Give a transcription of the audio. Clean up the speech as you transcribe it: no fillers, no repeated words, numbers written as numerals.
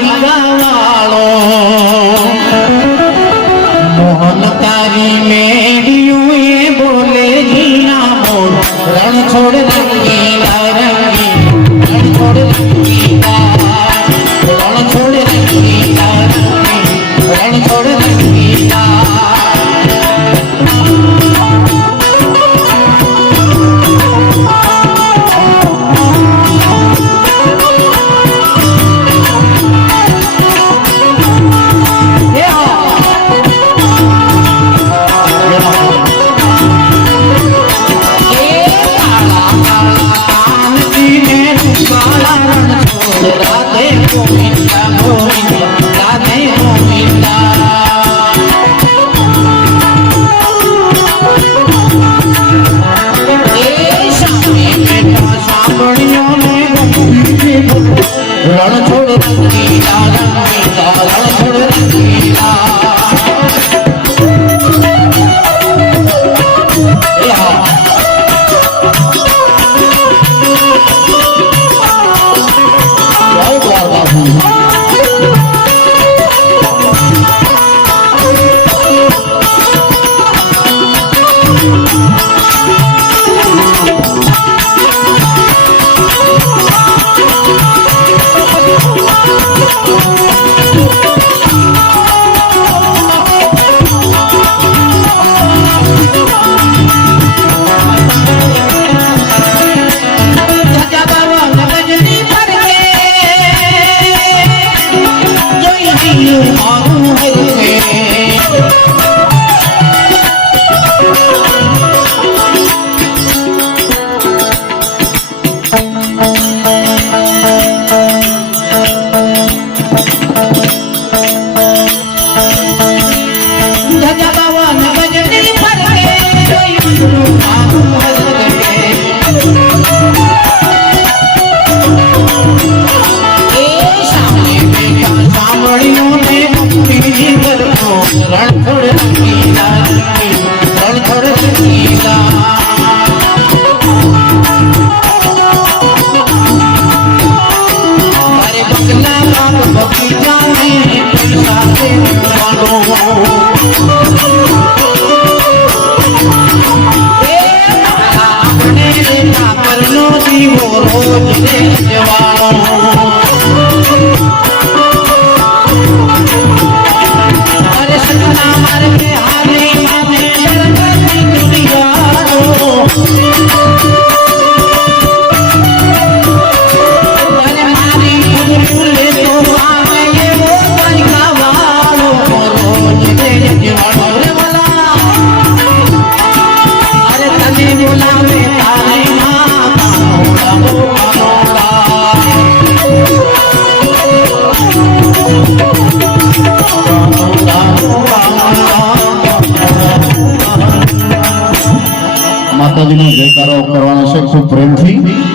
દ્વારિકા વાળો મોહન તારી મેડિયું એ બોલે જીના મોર રણ છોડ રંગીલા રંગી રણ છોડ રંગીલા રણ છોડ રંગીલા રંગી રણ છોડ રંગીલા राधे गोविंदा गोविंदा राधे गोविंदा रण छोड़ रंगीला रंगीला रण छोड़ रंगीला માતાજીનો જયકારો કરવાનો છે ખૂબ પ્રેમથી।